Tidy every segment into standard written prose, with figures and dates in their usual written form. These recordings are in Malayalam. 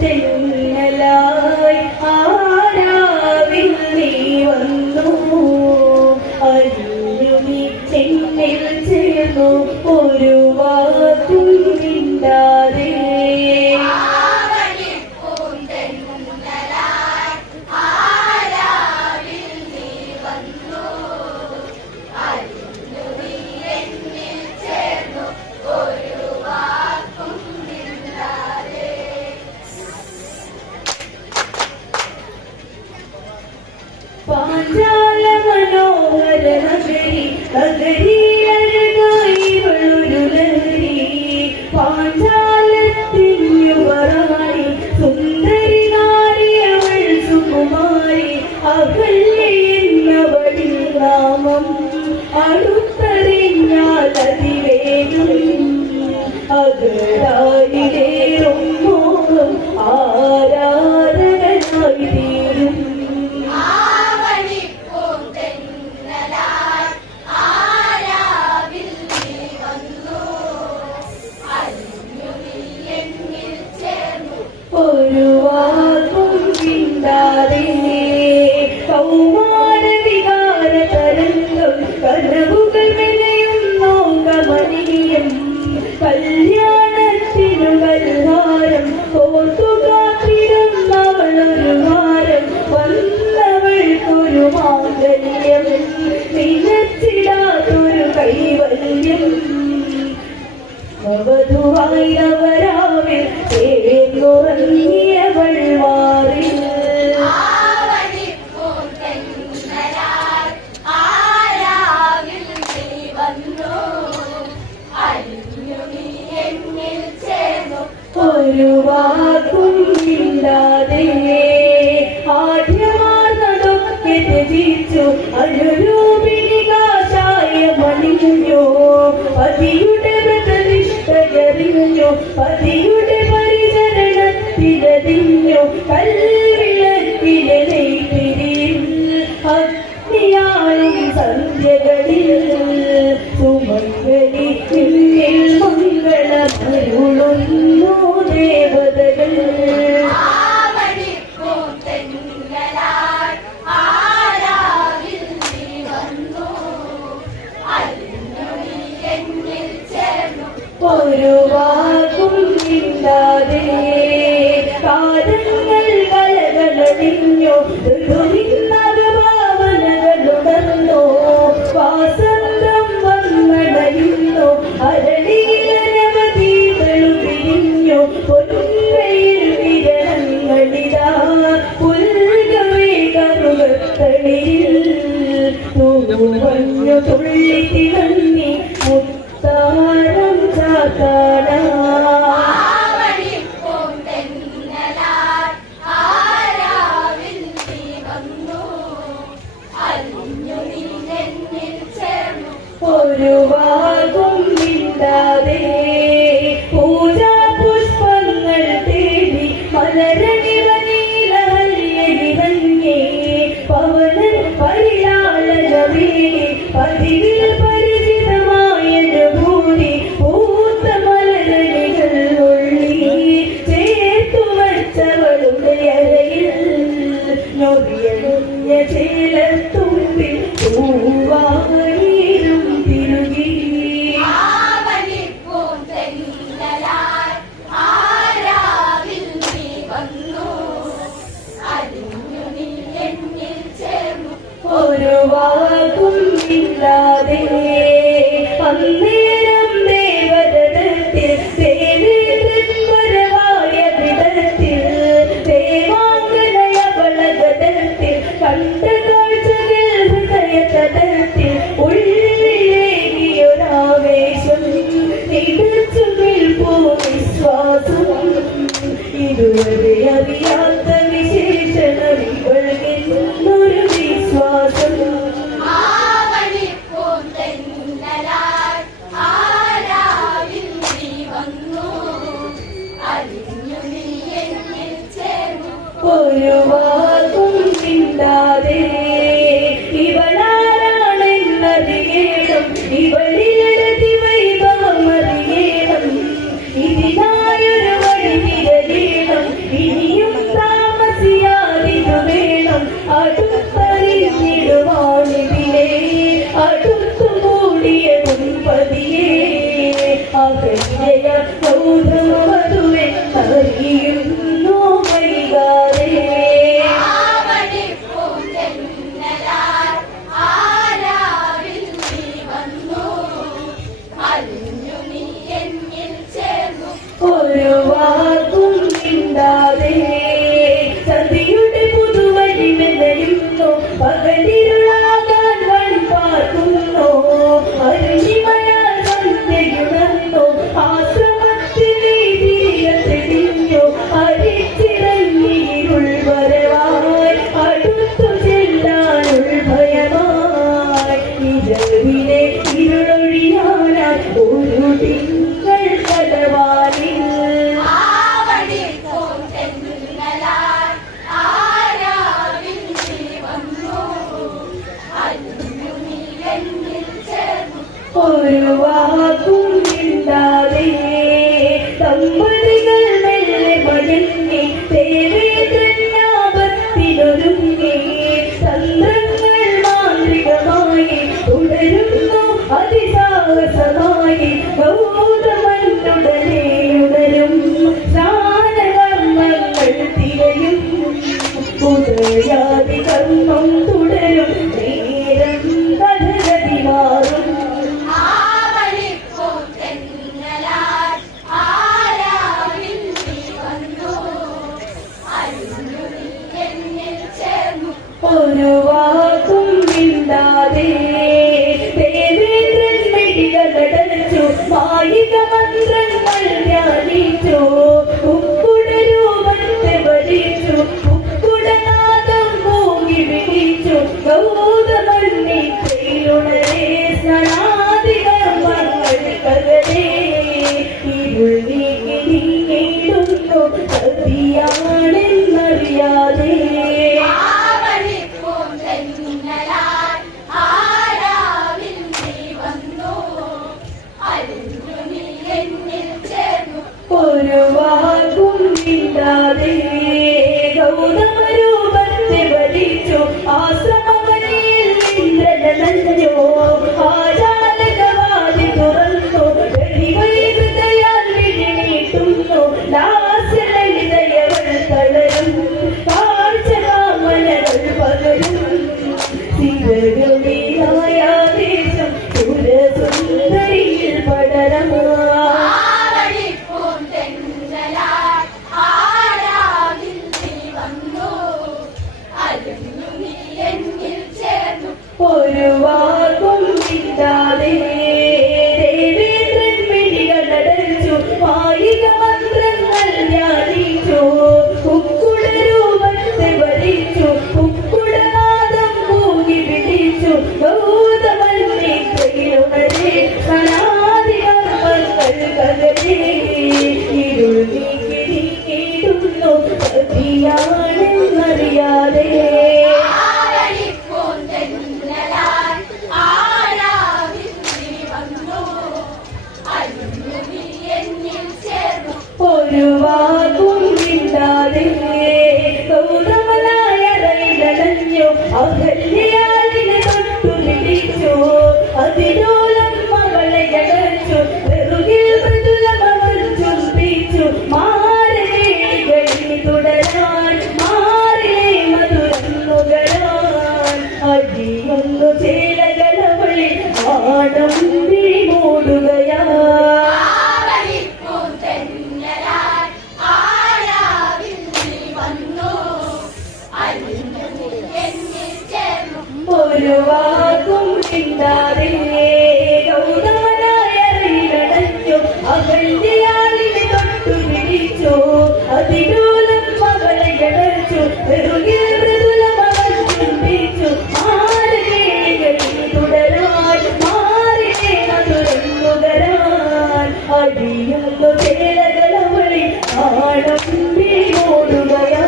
തെന്നലായി ആരാവിൽ നീ വന്നു അരിഞ്ഞു നീ എന്നിൽ ചേർന്നു ഒരു വാക്കും മിണ്ടാതെ പാഞ്ചാല മനോഹര നഗരി നഗരിയഴകായിവളൊരു ലഹരി പാഞ്ചാലത്തിൻ യുവറാണി സുന്ദരി നാരി അവൾ സുകുമാരി അകല്യ എന്നവളിൽ നാമം അടുത്തറിഞ്ഞാൽ അതിവേഗം അകലായിലേറും മോഹം ആരാധകനായി തീരും ഒരു വാക്കും മിണ്ടാതെ കൗമാര വികാര തരംഗം കനവുകൾ മെനയുന്നോ കമനീയം കല്യാണത്തിനു കൽഹാരം ഓർത്തുകാത്തിരുന്നവളൊരു ഭാരം വന്നവൾക്കൊരു മാംഗല്യം നിലച്ചിടാത്തൊരു കൈവല്യം വധുവായിരവരാവിൽ ചേർന്നുറങ്ങിയവൾ മാറി ഒരു വാക്കും മിണ്ടാതെ ആദ്യമാർന്നതൊക്കെ ത്യജിച്ചു അനുരൂപിണി കാഷായമണിഞ്ഞു പതിയുടെ വ്രതനിഷ്ഠകരിഞ്ഞു പതിയുടെ പരിചരണത്തിലതിഞ്ഞു കൽവിളക്കിലെ നെയ്ത്തിരിയിൽ അഗ്നിയാളും സന്ധ്യകളിൽ സുമംഗലി പിന്നിൽ മംഗളമരുളുന്നു ദേവതകൾ ഒരു വാക്കും മിണ്ടാതെ കാലങ്ങൾ കലകളടിഞ്ഞു ഭാവനകളുണർന്നു വാസന്തം വന്നടയുന്നു അരളിയിലനവധികളും പിരിഞ്ഞു പൊൻവയിൽ വിരങ്ങളിതാ പുൽകവേ കറുകത്തളിയിൽ തൂവഞ്ഞു തുള്ളി തിളങ്ങി മുത്താരം ചാത്താട ഒരു വാക്കും മിണ്ടാതെ പൂജാ പുഷ്പങ്ങൾ തേടി മലരണിവനീലഹല്യണിവഞ്ഞേ പവനൻ പരിലാളനവേണി പതിവിൽ പരിചിതമായ ഭൂമി പൂത്ത മലരണികൾ ഉള്ളി ചേർത്തു വച്ചവളുടെ അരയിൽ നൊറിയ ചേലത്തുമ്പിൽ പൂവായിരം തിരുകി ഒരു വാക്കും ഇല്ലാതെ അന്നേരം ദേവതത്തിൽ ദേവേന്ദ്രപരമായ വിധത്തിൽ ദേവാംഗനയ വളഗതത്തിൽ കണ്ട കാഴ്ചകൾ ഹൃദയതലത്തിൽ ഉള്ളിലേകിയൊരാവേശം നിടച്ചു നിൽപ്പൂ വിശ്വാസം ഇതുവരെ അറിയാത്ത വിശേഷണം ഇവൾക്കെന്നൊരു വിശ്വാസം ഒരു വാക്കും മിണ്ടാതെ ഇവളാരാണെന്നറിയണം ഇവളിലതി വൈഭവം അറിയണം ഇതിനായൊരു വഴി വിരലീണം ഒരു വാക്കും മിണ്ടാതെ ദേവേന്ദ്രൻ മിഴികളടച്ചു മായിക മന്ത്രങ്ങൾ ധ്യാനിച്ചു ഉക്കുടരൂപത്തെ ഭരിച്ചു ഉക്കുടനാദം ഭൂമി വിളിച്ചു ഗൗതമന്നി ചെയ്യുണരേ സ്നാനാദികർമ്മങ്ങൾ കരരേ ഇരുൾ നീക്കി നീങ്ങിടുന്നു സതിയാണെന്നറിയാതെ ഒരു വാക്കും മിണ്ടാതെ ഗൗതമരൂപത്തെ വരിച്ചു ആശ്രമവനിയിൽ ഇന്ദ്രനനഞ്ഞു ആചാരകവാതി തുറന്നു ഹൃദയാൽ വിഴിനീട്ടുന്നു ലാസ്യലളിതയവൾ തളരും കാഴ്ചകാമനകൾ പകരും സിരകളുടേതായ ദേശം സുരസുന്ദരിയിൽ പടരമാ ഒരു വാക്കും മിണ്ടാതെ ദേവേന്ദ്രൻ മിഴികളടച്ചു മായിക മന്ത്രങ്ങൾ ധ്യാനിച്ചു ഉക്കുടരൂപത്തെ ഭരിച്ചു ഉക്കുടനാദം ഭൂമി പിടിച്ചു ഗൗതമന്നി ചെയ്യുണരേ സ്നാനാദികർമ്മങ്ങൾ കരരേ ഇരുൾ നീക്കി നീങ്ങിടുന്നു സതിയാണെന്നറിയാതെ ഒരു വാക്കും മിണ്ടാതെ ഗൗതമനായറയിലടഞ്ഞു അഹല്യാലിനെ തൊട്ടു പിടിച്ചു അതിരോലം മകളെ അടച്ചു വെറുകിൽ മൃദുലമവൾ ചുംബിച്ചു മാരകളിൽ തുടരാൻ മാറിലെ മധുരം നുകരാൻ അടിയൊന്നു ചേലകളവളിൽ ആടം മൂടുകയാ ഒരു വാക്കും മിണ്ടാതെ ഗൗതമനായറയിലടഞ്ഞു അഹല്യാലിനെ തൊട്ടു പിടിച്ചു അതിരൂലം മകളെ അടച്ചു വെറുകിൽ മൃദുലമവൾ ചുംബിച്ചു മാരകളിൽ തുടരാൻ മാറിലെ മധുരം നുകരാൻ അടിയുന്നു ചേലകളവളിൽ ആഴം മൂടുകയാ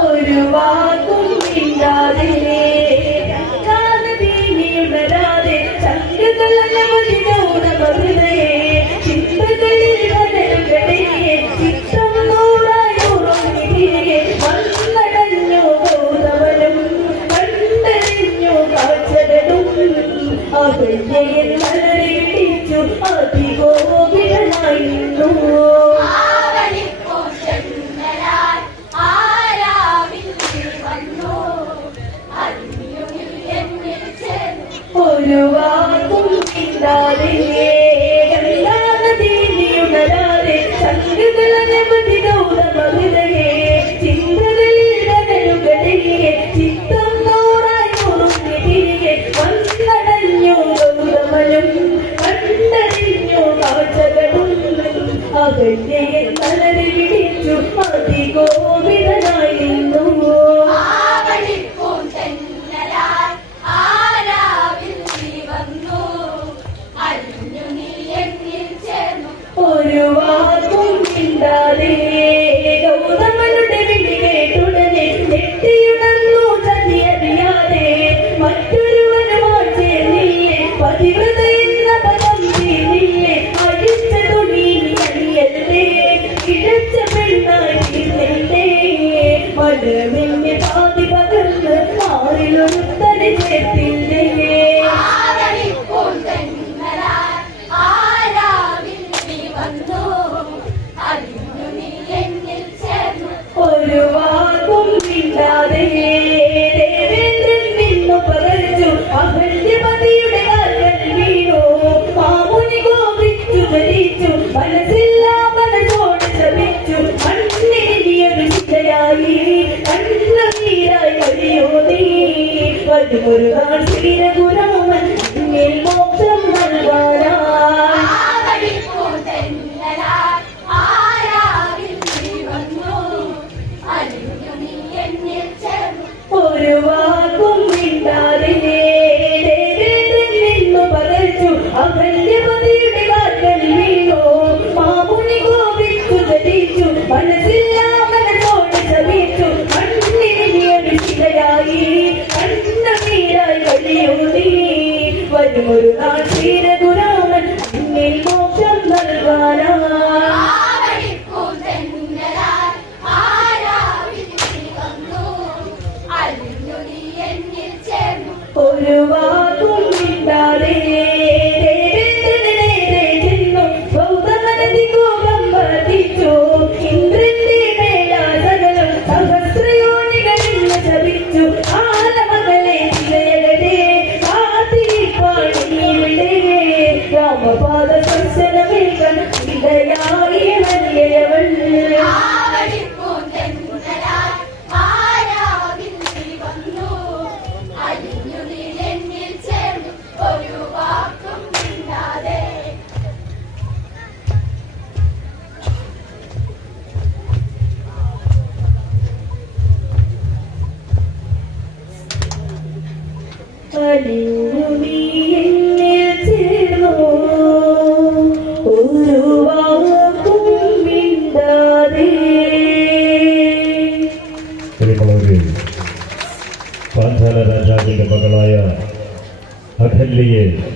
ഒരു വാക്കും മിണ്ടാതെ നീയുണരാതെ ചന്ദ്രകളനവധി ഗൗതമഹൃദയേ ചിന്തകളിൽ വനരുകളേ ചിത്തം നൂറായുറങ്ങിതിരെ വന്നടഞ്ഞു ഗൗതമനും കണ്ടറിഞ്ഞു കാഴ്ചകളും അഹല്യയിൽ മലരെ പിടിച്ചു അതിഗോപിതനായി നിന്നു ഒരു വാക്കും മിണ്ടാതെ നീയുണരാതെ ചന്ദ്രകളനവധി ഗൗതമഹൃദയേ ചിന്തകളിൽ വനരുകളേ ചിത്തം നൂറായി മുറുങ്ങിതിരികെ വന്നടഞ്ഞു ഗൗതമനും കണ്ടറിഞ്ഞു കാഴ്ചകളും അഹല്യയിൽ മലരെ പിടിച്ചു അതിഗോപിതനായി നിന്നു ഒരു വാക്കും മിണ്ടാതെ ഗൗതമനുടെ വിളി കേട്ടുടനെ ഞെട്ടിയുണർന്നു ചതിയറിയാതെ മറ്റൊരുവനുമായി ചേർന്നില്ലേ പതിവ്രത എന്ന പദം തീർന്നില്ലേ അടിച്ച തുണി അണിയല്ലേ കിഴച്ച പെണ്ണായി മഴവിന്റെ പാതി പകർന്ന് ആറിലൊരുത്തനെ ചേർത്തില്ലേ ഒരു വാക്കും മിണ്ടാതെ ദേവേന്ദ്രൻ നിന്നു പകർച്ചു രഘുരാമൻ എന്നിൽ മോക്ഷം നൽകാനായി ഒരു വാക്കും മിണ്ടാതെ നിന്നു പകച്ചു അകല്യപതിയുടെ കാൽക്കൽ വീണു മാമുനി കോപിച്ചു ധരിച്ചു മനസ്സില്ലാമനോട് ശപിച്ചു കണ്ണിനിയൊരു ശിലയായി കണ്ണുനീരായി കഴിയൂടി വരുമൊരു നാൾ ശ്രീരഘുരാമൻ എന്നിൽ മോക്ഷം നൽകാനായി ഒരു വാക്കും മിണ്ടാതെ ചെന്നു ഗൗതമനദി കോപം വർദ്ധിച്ചു ഇന്ദ്രന്റെ മേലാസകലം സഹസ്രയോനികളിൽ ശപിച്ചു ആലമകളെ ചിലയകടെ കാത്തിരിപ്പാണിവിടെ രാമപാദ സ്പർശനമേൽക്കാൻ ഇടയായി നല്ലയവൾ Ali